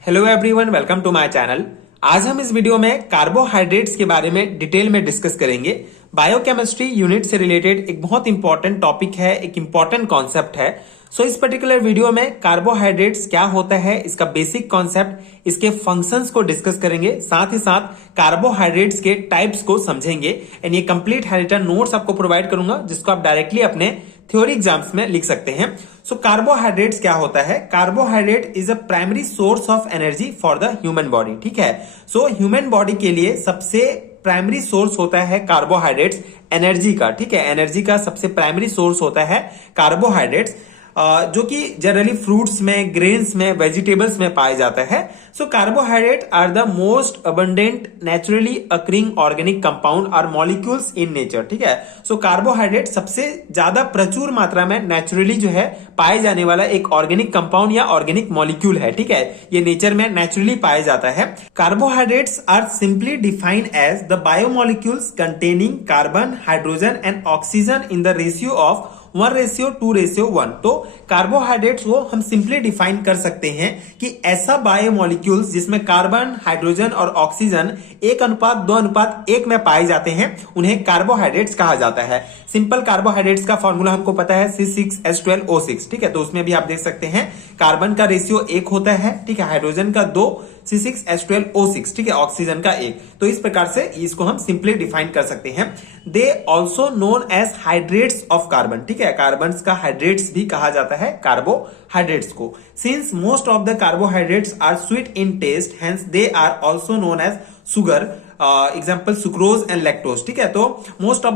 Hello everyone, welcome to my channel. आज हम इस वीडियो में कार्बोहाइड्रेट्स के बारे में डिटेल में डिस्कस करेंगे। बायोकेमिस्ट्री यूनिट से रिलेटेड एक बहुत इंपॉर्टेंट टॉपिक है, एक इंपॉर्टेंट कॉन्सेप्ट है। इस पर्टिकुलर वीडियो में कार्बोहाइड्रेट्स क्या होता है, इसका बेसिक कॉन्सेप्ट, इसके फंक्शंस को डिस्कस करेंगे, साथ ही साथ कार्बोहाइड्रेट्स के टाइप्स को समझेंगे। एंड ये कंप्लीट हैंडरिटन नोट्स आपको प्रोवाइड करूंगा, जिसको आप डायरेक्टली अपने थ्योरी एग्जाम्स में लिख सकते हैं। कार्बोहाइड्रेट्स क्या होता है? Carbohydrate is a primary source of energy for the human body. ठीक है, ह्यूमन बॉडी के लिए सबसे प्राइमरी सोर्स होता है कार्बोहाइड्रेट्स एनर्जी का। ठीक है, एनर्जी का सबसे प्राइमरी सोर्स होता है कार्बोहाइड्रेट्स, जो कि जनरली फ्रूट्स में, ग्रेन्स में, वेजिटेबल्स में पाया जाता है। Carbohydrate are the most abundant naturally occurring organic compound और मॉलिक्यूल्स इन नेचर। ठीक है, कार्बोहाइड्रेट सबसे ज्यादा प्रचुर मात्रा में नेचुरली जो है पाए जाने वाला एक ऑर्गेनिक कंपाउंड या ऑर्गेनिक मॉलिक्यूल है। ठीक है, ये नेचर में नेचुरली पाया जाता है। Carbohydrates are simply defined as the biomolecules containing carbon, hydrogen and oxygen in the ratio of 1:2:1। तो कार्बोहाइड्रेट्स वो हम सिंपली डिफाइन कर सकते हैं कि ऐसा बायोमोलिक्यूल्स जिसमें कार्बन, हाइड्रोजन और ऑक्सीजन 1:2:1 में पाए जाते हैं, उन्हें कार्बोहाइड्रेट्स कहा जाता है। सिंपल कार्बोहाइड्रेट्स का फॉर्मूला हमको पता है C6H12O6। ठीक है, तो उसमें भी आप देख सकते हैं कार्बन का रेशियो 1 होता है। ठीक है, हाइड्रोजन का 2, C6H12O6। ठीक है, ऑक्सीजन का 1। तो इस प्रकार से इसको हम सिंपली डिफाइन कर सकते हैं। They also known as hydrates of carbon. ठीक है, कार्बन का हाइड्रेट्स भी कहा जाता है कार्बोहाइड्रेट्स को। Since most of the carbohydrates are sweet in taste, hence they are also known as sugar. Example sucrose and lactose. ठीक है, तो मोस्ट ऑफ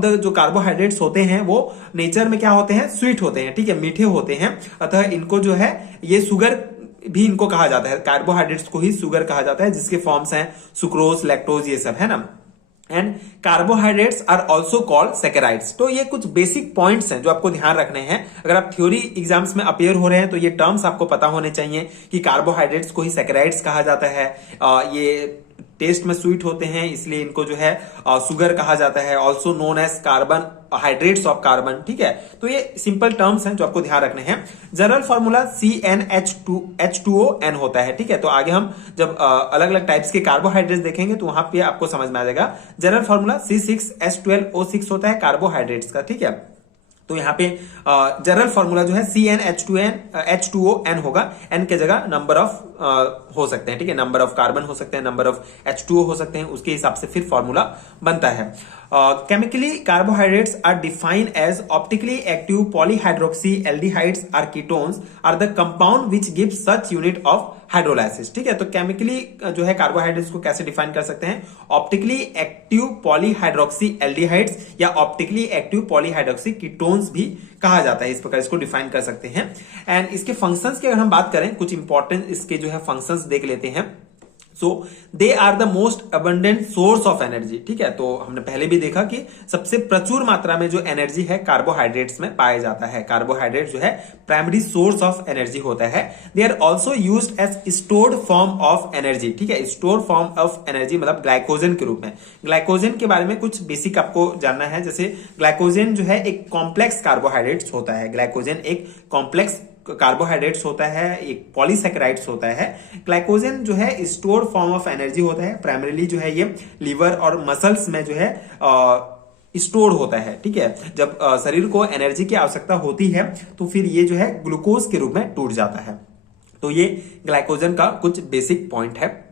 द जो कार्बोहाइड्रेट्स होते हैं वो नेचर में क्या होते हैं? स्वीट होते हैं। ठीक है, मीठे होते हैं, अतः इनको जो है ये सुगर भी इनको कहा जाता है। कार्बोहाइड्रेट्स को ही सुगर कहा जाता है, जिसके फॉर्म्स हैं सुक्रोज, लैक्टोज, ये सब है ना। And carbohydrates are also called saccharides. तो ये कुछ बेसिक पॉइंट्स हैं जो आपको ध्यान रखने हैं। अगर आप थ्योरी एग्जाम्स में अपेयर हो रहे हैं तो ये टर्म्स आपको पता होने चाहिए कि कार्बोहाइड्रेट्स को ही सैकेराइड्स कहा जाता है। ये टेस्ट में स्वीट होते हैं, इसलिए इनको जो है सुगर कहा जाता है। Also known as carbon, hydrates of carbon. ठीक है, तो ये सिंपल टर्म्स हैं जो आपको ध्यान रखने हैं। जनरल फॉर्मूला CnH2N होता है। ठीक है, तो आगे हम जब अलग अलग टाइप्स के कार्बोहाइड्रेट्स देखेंगे तो वहां पे आपको समझ में आ जाएगा। जनरल फॉर्मूला C6H12O6 होता है कार्बोहाइड्रेट्स का। ठीक है, तो यहाँ पे जनरल फॉर्मूला जो है CnH2N होगा। N के जगह नंबर ऑफ हो सकते हैं। ठीक है, नंबर ऑफ कार्बन हो सकते हैं, नंबर ऑफ H2O हो सकते हैं, उसके हिसाब से फिर फॉर्मूला बनता है। Chemically carbohydrates are defined as optically active polyhydroxy aldehydes or ketones or the compound which give such unit of hydrolysis. ठीक है, तो केमिकली जो है कार्बोहाइड्रेट्स को कैसे डिफाइन कर सकते हैं? ऑप्टिकली एक्टिव पॉलीहाइड्रोक्सी एल्डिहाइड्स या ऑप्टिकली एक्टिव पॉलीहाइड्रोक्सी कीटोन्स भी कहा जाता है। इस प्रकार इसको डिफाइन कर सकते हैं। एंड इसके फंक्शंस की अगर हम बात करें, कुछ इंपॉर्टेंट इसके जो है फंक्शंस देख लेते हैं। They are the most abundant source of energy. ठीक है, तो हमने पहले भी देखा कि सबसे प्रचुर मात्रा में जो एनर्जी है कार्बोहाइड्रेट्स में पाया जाता है। कार्बोहाइड्रेट जो है प्राइमरी सोर्स ऑफ एनर्जी होता है। They are also used as stored form of energy. ठीक है, स्टोर्ड फॉर्म ऑफ एनर्जी मतलब ग्लाइकोजन के रूप में। ग्लाइकोजन के बारे में कुछ बेसिक आपको जानना है। जैसे ग्लाइकोजन जो है एक कॉम्प्लेक्स कार्बोहाइड्रेट्स होता है। ग्लाइकोजन एक कॉम्प्लेक्स कार्बोहाइड्रेट्स होता है, एक पॉलीसैकेराइड्स होता है। ग्लाइकोजन जो है स्टोर फॉर्म ऑफ एनर्जी होता है। प्राइमरीली जो है ये लीवर और मसल्स में जो है स्टोर होता है। ठीक है, जब शरीर को एनर्जी की आवश्यकता होती है तो फिर ये जो है ग्लूकोज के रूप में टूट जाता है। तो ये ग्लाइकोजन का कुछ बेसिक पॉइंट है।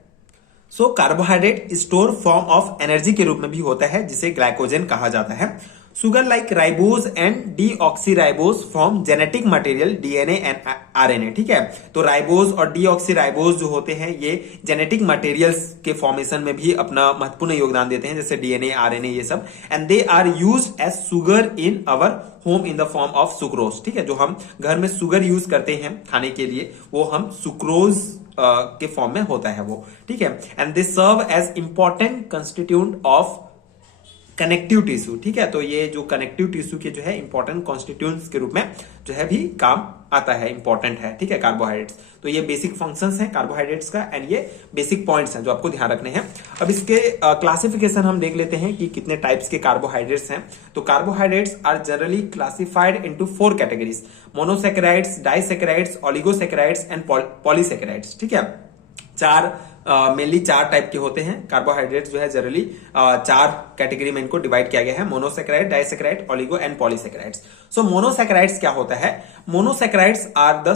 Carbohydrate store form of energy के रूप में भी होता है, जिसे ग्लाइकोजन कहा जाता है। Sugar like ribose and deoxyribose form genetic material DNA and RNA. ठीक है, तो राइबोज और डीऑक्सीराइबोज जो होते हैं ये जेनेटिक मटेरियल्स के फॉर्मेशन में भी अपना महत्वपूर्ण योगदान देते हैं, जैसे डीएनए, आरएनए, ये सब। And they are used as sugar in our home in the form of sucrose. ठीक है, जो हम घर में सुगर यूज करते हैं खाने के लिए, वो हम सुक्रोज के फॉर्म में होता है वो। ठीक है, and they serve as important constituent of connective tissue. ठीक है, तो ये जो कनेक्टिव टिश्यू के जो है इंपॉर्टेंट कॉन्स्टिट्यूएंट्स के रूप में जो है भी काम आता है, इंपॉर्टेंट है, ठीक है, कार्बोहाइड्रेट्स। तो ये बेसिक फंक्शंस हैं कार्बोहाइड्रेट्स का एंड ये बेसिक पॉइंट्स हैं जो आपको ध्यान रखने हैं। अब इसके क्लासिफिकेशन हम देख लेते हैं कि कितने टाइप्स के कार्बोहाइड्रेट्स हैं। तो carbohydrates are generally classified into 4 categories, monosaccharides, disaccharides, oligosaccharides and polysaccharides, ठीक है। मेनली 4 टाइप के होते हैं कार्बोहाइड्रेट्स जो है, जनरली 4 कैटेगरी में इनको डिवाइड किया गया है, monosaccharide, disaccharide, oligo and polysaccharides. So monosaccharides क्या होता है? Monosaccharides are the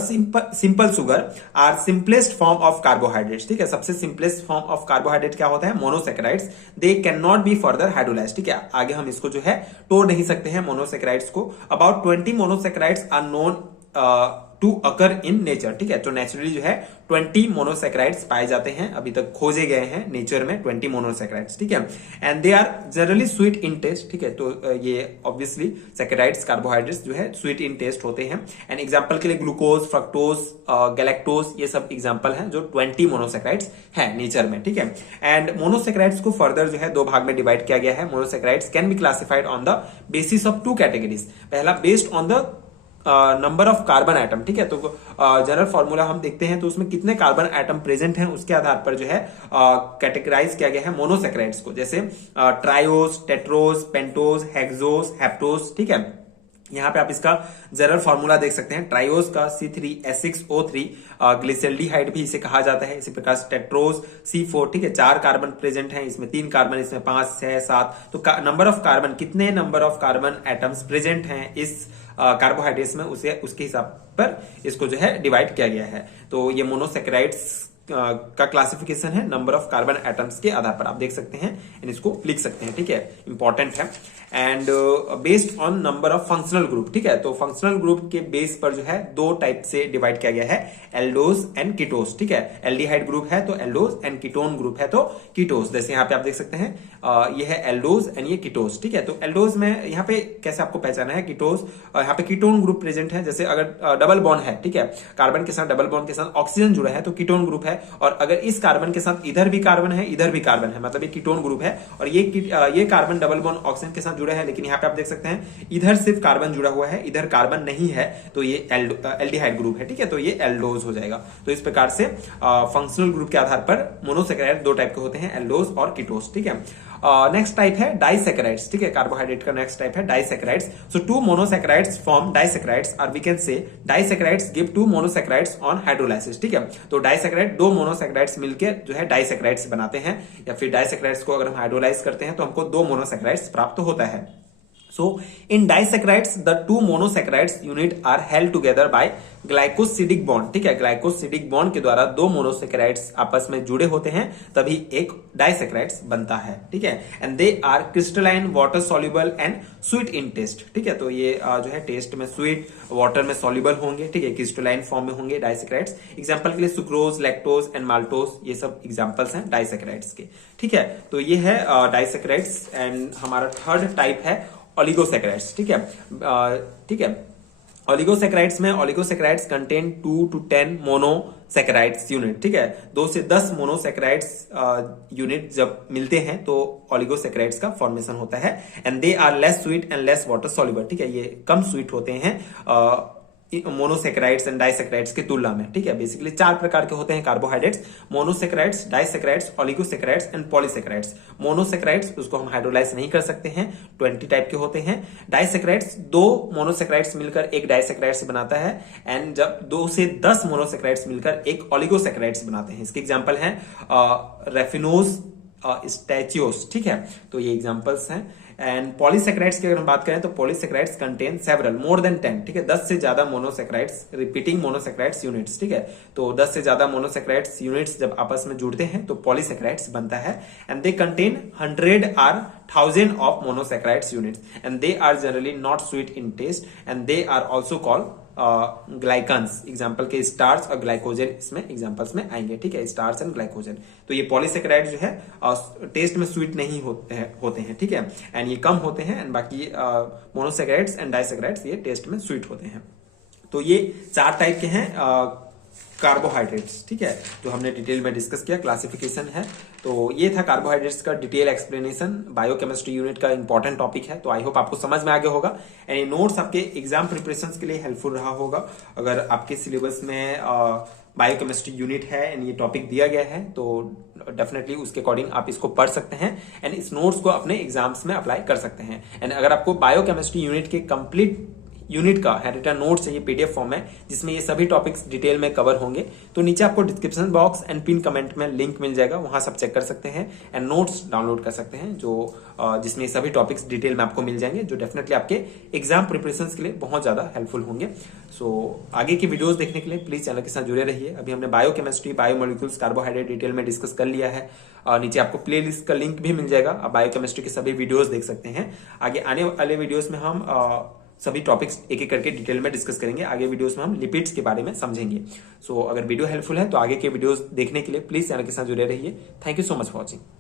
simple sugar or simplest form of carbohydrates, ठीक है। सबसे सिंपलेस्ट फॉर्म ऑफ कार्बोहाइड्रेट क्या होता है? Monosaccharides. They can not be further hydrolysed, ठीक है। आगे हम इसको जो है तोड़ नहीं सकते हैं मोनोसैकेराइड्स को। About 20 monosaccharides are known to occur in nature, ठीक है। तो नेचुरली जो है 20 मोनोसैकेराइड्स पाए जाते हैं, अभी तक खोजे गए हैं नेचर में 20 मोनोसैकेराइड्स, ठीक है। And they are generally sweet in taste, ठीक है। तो ये ऑब्वियसली सैकेराइड्स कार्बोहाइड्रेट्स जो है स्वीट इन टेस्ट होते हैं। एंड एग्जांपल के लिए ग्लूकोज, फ्रक्टोज, गैलेक्टोज, ये सब एग्जांपल हैं जो 20 मोनोसैकेराइड्स है नेचर में, ठीक है। एंड मोनोसैकेराइड्स को फर्दर जो है 2 भाग में डिवाइड किया गया है। Monosaccharides can be classified on the basis of 2 categories. पहला based on the number of carbon atom, ठीक है। तो जनरल फॉर्मूला हम देखते हैं तो उसमें कितने कार्बन एटम प्रेजेंट हैं उसके आधार पर जो है कैटेगराइज किया गया है मोनोसैकेराइड्स को, जैसे triose, tetrose, pentose, hexose, heptose, ठीक है। यहां पे आप इसका जनरल फॉर्मूला देख सकते हैं। ट्रायोज का C3H6O3, ग्लिसरल्डिहाइड भी इसे कहा जाता है। इसी प्रकार से टेट्रोज C4, ठीक है, 4 कार्बन प्रेजेंट हैं, इसमें 3 कार्बन, इसमें 5, 6, 7। तो नंबर ऑफ कार्बन, कितने number of carbon atoms present हैं इस कार्बोहाइड्रेट्स में, उसके हिसाब पर इसको जो है डिवाइड किया गया है। तो ये मोनोसैकेराइड्स का क्लासिफिकेशन है नंबर ऑफ कार्बन एटम्स के आधार पर, आप देख सकते हैं एंड इसको लिख सकते हैं, ठीक है, इंपॉर्टेंट है। And based on number of functional group, ठीक है। तो फंक्शनल ग्रुप के बेस पर जो है 2 टाइप से डिवाइड किया गया है, एल्डोज एंड कीटोज, ठीक है। एल्डिहाइड ग्रुप है तो एल्डोज एंड कीटोन ग्रुप है तो कीटोज। जैसे यहाँ पे आप देख सकते हैं ये है एल्डोज एंड ये कीटोज, ठीक है। तो एल्डोज में यहाँ पे कैसे आपको पहचाना है कीटोज, यहाँ पे कीटोन ग्रुप प्रेजेंट है। जैसे अगर डबल बॉन्ड है, ठीक है, कार्बन के साथ डबल बॉन्ड के साथ ऑक्सीजन जुड़ा है तो कीटोन ग्रुप है। और अगर इस कार्बन के साथ इधर भी कार्बन है, इधर भी कार्बन है, मतलब ये कीटोन ग्रुप है। और ये कार्बन डबल बॉन्ड ऑक्सीजन के साथ जुड़ा है, लेकिन यहाँ पे आप देख सकते हैं इधर सिर्फ कार्बन जुड़ा हुआ है, इधर कार्बन नहीं है, तो ये एल्डिहाइड ग्रुप है, ठीक है। तो ये एल्डोज हो जाएगा। तो इस प्रकार से फंक्शनल ग्रुप के आधार पर मोनोसैकेराइड 2 टाइप के होते हैं, एल्डोज और कीटोज, ठीक है। नेक्स्ट टाइप है डाइसैकेराइड्स, ठीक है। कार्बोहाइड्रेट का नेक्स्ट टाइप है disaccharides. So 2 monosaccharides form disaccharides, और we can say disaccharides give 2 monosaccharides on hydrolysis, ठीक है। तो डाइसैकेराइड 2 मोनोसैकेराइड्स मिलकर जो है डाइसैकेराइड्स बनाते हैं, या फिर डाइसैकेराइड्स को अगर हम हाइड्रोलाइज करते हैं तो हमको 2 मोनोसैकेराइड्स प्राप्त होता है। So in disaccharides the 2 monosaccharides unit are held together by glycosidic bond, ठीक है। ग्लाइकोसिडिक बॉन्ड के द्वारा 2 मोनोसैकेराइड्स आपस में जुड़े होते हैं, तभी एक डाइसैकेराइड्स बनता है, ठीक है। And they are crystalline, water soluble and sweet in taste, ठीक है। तो ये जो है टेस्ट में स्वीट, वाटर में सॉल्युबल होंगे, ठीक है, क्रिस्टलाइन फॉर्म में होंगे डाइसैकेराइड्स। एग्जांपल के लिए सुक्रोज, लैक्टोज एंड माल्टोज, ये सब एग्जांपल्स हैं डाइसैकेराइड्स के, ठीक है। तो ये है डाइसैकेराइड्स। एंड हमारा थर्ड टाइप है ओलिगोसैकेराइड्स, ठीक है, ठीक है। ओलिगोसैकेराइड्स में oligosaccharides contain 2 to 10 monosaccharides unit, ठीक है। 2 से 10 मोनोसैकेराइड्स यूनिट जब मिलते हैं तो ओलिगोसैकेराइड्स का फॉर्मेशन होता है। And they are less sweet and less water soluble, ठीक है। ये कम स्वीट होते हैं मोनोसैकेराइड्स एंड डाइसैकेराइड्स की तुलना में, ठीक है। बेसिकली 4 प्रकार के होते हैं carbohydrates, monosaccharides, disaccharides, oligosaccharides and polysaccharides. Monosaccharides उसको हम हाइड्रोलाइज नहीं कर सकते हैं, 20 टाइप के होते हैं। डाइसैकेराइड्स 2 मोनोसैकेराइड्स मिलकर एक डाइसैकेराइड्स बनाता है, एंड जब 2 से 10 मोनोसैकेराइड्स मिलकर एक ओलिगोसैकेराइड्स बनाते हैं। इसके एग्जांपल हैं रेफिनोज, स्टैचियोस, ठीक है। तो ये एग्जांपल्स हैं। एंड पॉलीसैकेराइड्स की अगर हम बात करें तो polysaccharides contain several more than 10, ठीक है, 10 से ज्यादा मोनोसैकेराइड्स रिपीटिंग मोनोसैकेराइड्स यूनिट्स, ठीक है। तो 10 से ज्यादा मोनोसैकेराइड्स यूनिट्स जब आपस में जुड़ते हैं तो पॉलीसैकेराइड्स बनता है। एंड दे कंटेन 100 और 1000 of monosaccharides units, and they are generally not sweet in taste, and they are also called glycans. Example के स्टार्च और ग्लाइकोजन इसमें एग्जाम्पल्स में आएंगे, ठीक है, स्टार्च एंड ग्लाइकोजन। तो ये पॉलीसैकेराइड जो है टेस्ट में स्वीट नहीं होते हैं, ठीक है, एंड ये कम होते हैं। एंड बाकी मोनोसैकेराइड्स एंड डाइसैकेराइड्स ये टेस्ट में स्वीट होते हैं। तो ये 4 टाइप के हैं कार्बोहाइड्रेट्स, ठीक है, जो हमने डिटेल में डिस्कस किया, क्लासिफिकेशन है। तो ये था कार्बोहाइड्रेट्स का डिटेल एक्सप्लेनेशन, बायोकेमिस्ट्री यूनिट का इंपॉर्टेंट टॉपिक है। तो आई होप आपको समझ में आ गया होगा एंड ये नोट्स आपके एग्जाम प्रिपरेशन के लिए हेल्पफुल रहा होगा। अगर आपके सिलेबस में बायोकेमिस्ट्री यूनिट है एंड ये टॉपिक दिया गया है तो डेफिनेटली उसके अकॉर्डिंग आप इसको पढ़ सकते हैं एंड इस नोट्स को अपने एग्जाम्स में अप्लाई कर सकते हैं। एंड अगर आपको बायोकेमिस्ट्री यूनिट के कंप्लीट यूनिट का हैंड नोट्स है, ये पीडीएफ फॉर्म है जिसमें ये सभी टॉपिक्स डिटेल में कवर होंगे, तो नीचे आपको description box and pin comment में लिंक मिल जाएगा, वहां सब चेक कर सकते हैं एंड नोट्स डाउनलोड कर सकते हैं जो जिसमें सभी टॉपिक्स डिटेल में आपको मिल जाएंगे, जो डेफिनेटली आपके एग्जाम प्रिपरेशन के लिए बहुत ज्यादा हेल्पफुल होंगे। सो आगे की वीडियोस देखने के लिए प्लीज चैनल के साथ जुड़े रहिए। अभी हमने बायोकेमिस्ट्री, बायोमोलिक्यूल्स, कार्बोहाइड्रेट डिटेल में डिस्कस कर लिया है। नीचे आपको प्लेलिस्ट का लिंक भी मिल जाएगा, आप बायोकेमिस्ट्री के सभी वीडियोस देख सकते हैं। आगे आने वाले वीडियोस में हम सभी टॉपिक्स एक एक करके डिटेल में डिस्कस करेंगे। आगे वीडियोस में हम लिपिड्स के बारे में समझेंगे। सो अगर वीडियो हेल्पफुल है तो आगे के वीडियोस देखने के लिए प्लीज चैनल के साथ जुड़े रहिए। Thank you so much for watching.